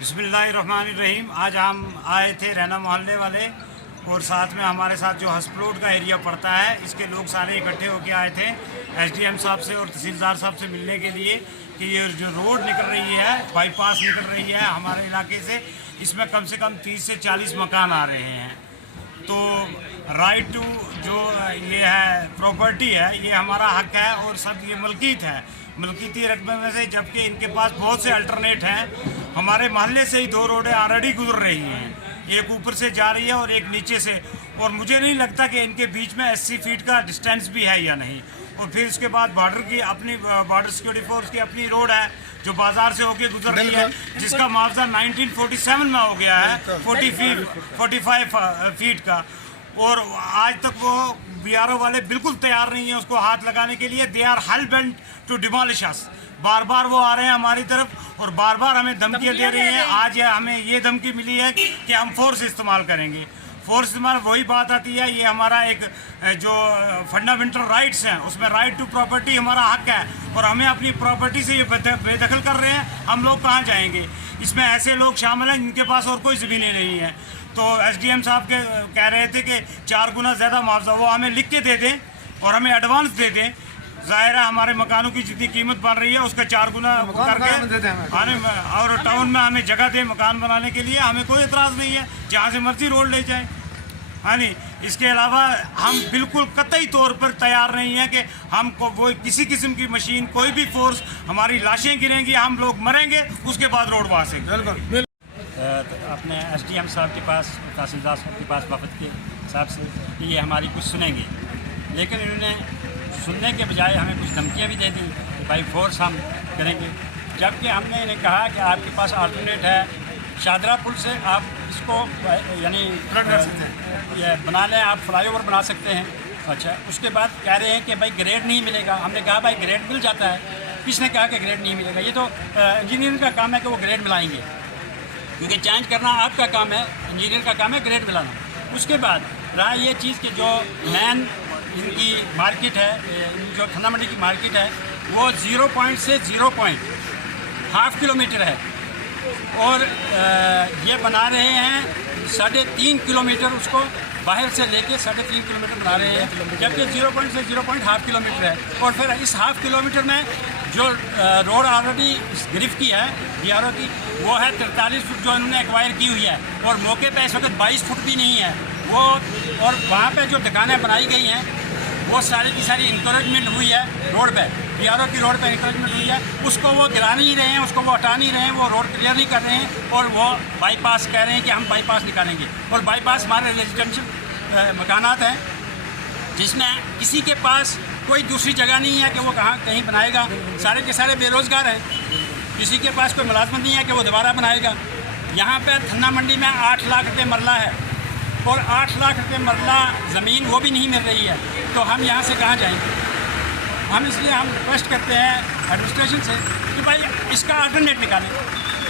बिस्मिल्लाहिर्रहमानिर्रहीम। आज हम आए थे रैना मोहल्ले वाले और साथ में हमारे साथ जो हसप्लोट का एरिया पड़ता है इसके लोग सारे इकट्ठे होकर आए थे एसडीएम साहब से और तहसीलदार साहब से मिलने के लिए कि ये जो रोड निकल रही है, बाईपास निकल रही है हमारे इलाके से, इसमें कम से कम 30 से 40 मकान आ रहे हैं। तो राइट टू जो ये है प्रॉपर्टी है, ये हमारा हक है और सब ये मलकीत है, मलकीती रकबे में से, जबकि इनके पास बहुत से अल्टरनेट हैं। हमारे मोहल्ले से ही 2 रोडें ऑलरेडी गुजर रही हैं, एक ऊपर से जा रही है और एक नीचे से, और मुझे नहीं लगता कि इनके बीच में 80 फीट का डिस्टेंस भी है या नहीं। और फिर उसके बाद बॉर्डर की अपनी बॉर्डर सिक्योरिटी फोर्स की अपनी रोड है जो बाजार से होके गुजर रही है, जिसका मुआवजा 1947 में हो गया है 45 फीट का, और आज तक वो बीआरओ वाले बिल्कुल तैयार नहीं है उसको हाथ लगाने के लिए। They are hell bent to demolish us. बार बार वो आ रहे हैं हमारी तरफ और बार बार हमें धमकियाँ दे रही हैं। आज हमें ये धमकी मिली है कि हम फोर्स इस्तेमाल करेंगे। फोर्स इस्तेमाल वही बात आती है, ये हमारा एक जो फंडामेंटल राइट्स हैं उसमें राइट टू प्रॉपर्टी हमारा हक है, और हमें अपनी प्रॉपर्टी से ये बेदखल कर रहे हैं। हम लोग कहाँ जाएंगे? इसमें ऐसे लोग शामिल हैं जिनके पास और कोई ज़मीनें नहीं है। तो एसडीएम साहब के कह रहे थे कि 4 गुना ज़्यादा मुआवजा वो हमें लिख के दे दें और हमें एडवांस दे दें। ज़ाहिर है हमारे मकानों की जितनी कीमत बन रही है उसका 4 गुना करके और टाउन में हमें जगह दें मकान बनाने के लिए। हमें कोई एतराज़ नहीं है, जहाँ से मर्जी रोड ले जाए। हाँ नहीं, इसके अलावा हम बिल्कुल कतई तौर पर तैयार नहीं हैं कि हमको वो किसी किस्म की मशीन, कोई भी फोर्स, हमारी लाशें गिरेंगी, हम लोग मरेंगे, उसके बाद रोड वासेंगे। अपने एसडीएम साहब के पास, तहसीलदार साहब के पास वफद के हिसाब से कि ये हमारी कुछ सुनेंगे, लेकिन इन्होंने सुनने के बजाय हमें कुछ धमकियाँ भी दे दी कि भाई फोर्स हम करेंगे। जबकि हमने इन्हें कहा कि आपके पास अल्टरनेट है, शादरा पुल से आप इसको यानी ये बना लें, आप फ्लाईओवर बना सकते हैं। अच्छा, उसके बाद कह रहे हैं कि भाई ग्रेड नहीं मिलेगा। हमने कहा भाई ग्रेड मिल जाता है। किसने कहा कि ग्रेड नहीं मिलेगा? ये तो इंजीनियरिंग का काम है कि वो ग्रेड मिलाएंगे, क्योंकि चेंज करना आपका काम है, इंजीनियर का काम है ग्रेड मिलाना। उसके बाद रहा ये चीज़ कि जो मैन इनकी मार्केट है, जो ठंडा मंडी की मार्केट है, वो 0 पॉइंट से 0 पॉइंट ½ किलोमीटर है, और ये बना रहे हैं 3.5 किलोमीटर, उसको बाहर से लेके 3.5 किलोमीटर बना रहे हैं, जबकि 0 पॉइंट से 0 पॉइंट ½ किलोमीटर है। और फिर इस ½ किलोमीटर में जो रोड ऑलरेडी गिरफ्त की है बीआरओ की, वो है 43 फुट जो इन्होंने एक्वायर की हुई है, और मौके पे इस वक्त 22 फुट भी नहीं है वो। और वहाँ पे जो दुकानें बनाई गई हैं वो सारी की सारी इंकरेजमेंट हुई है रोड पे, बीआरओ की रोड पे इंकरेजमेंट हुई है, उसको वो गिरा नहीं रहे हैं, उसको वो हटा नहीं रहे हैं, वो रोड क्लियर नहीं कर रहे हैं, और वो बाईपास कह रहे हैं कि हम बाईपास निकालेंगे। और बाईपास हमारे रेजिडेंशियल मकानात हैं जिसमें किसी के पास कोई दूसरी जगह नहीं है कि वो कहीं बनाएगा। सारे के सारे बेरोज़गार हैं, किसी के पास कोई मुलाजमत नहीं है कि वो दोबारा बनाएगा। यहाँ पे धन्ना मंडी में 8 लाख रुपये मरला है, और 8 लाख रुपये मरला ज़मीन वो भी नहीं मिल रही है, तो हम यहाँ से कहाँ जाएंगे? हम इसलिए हम रिक्वेस्ट करते हैं एडमिनिस्ट्रेशन से कि भाई इसका अल्टरनेट निकालें।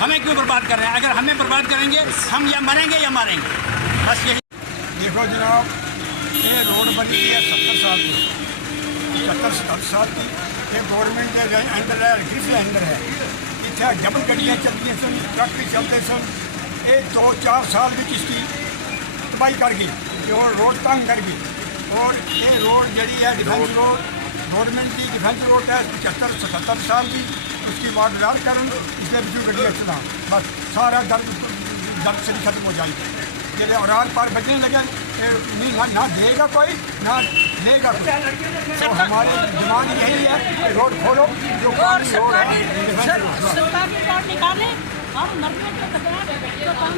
हमें क्यों बर्बाद कर रहे हैं? अगर हमें बर्बाद करेंगे हम या मरेंगे या मारेंगे, बस यही। देखो जनाब, ये रोड बनी है 70 साल की, 70 साल की। ये गौरमेंट के अंडर है, किस अंडर है? इतना डबल गड्डियाँ चलती सन, ट्रक भी चलते सन। ये 2-4 साल भी किसकी तबाही कर गई, जो रोड तंग कर गई। और ये रोड जड़ी है डिफेंस रोड, गवर्नमेंट की डिफेंस रोड है 75-77 साल की, उसकी मॉडलार कर इसलिए भी गड्डियाँ चला, बस सारा दर्द से खत्म हो जाएगी। जब और पार बचने लगे ना देगा कोई ना लेगा कोई। तो हमारे डिमांड यही है कि रोड खोलो, जो रोड है सरकार रोड निकाले, हम मरने के काम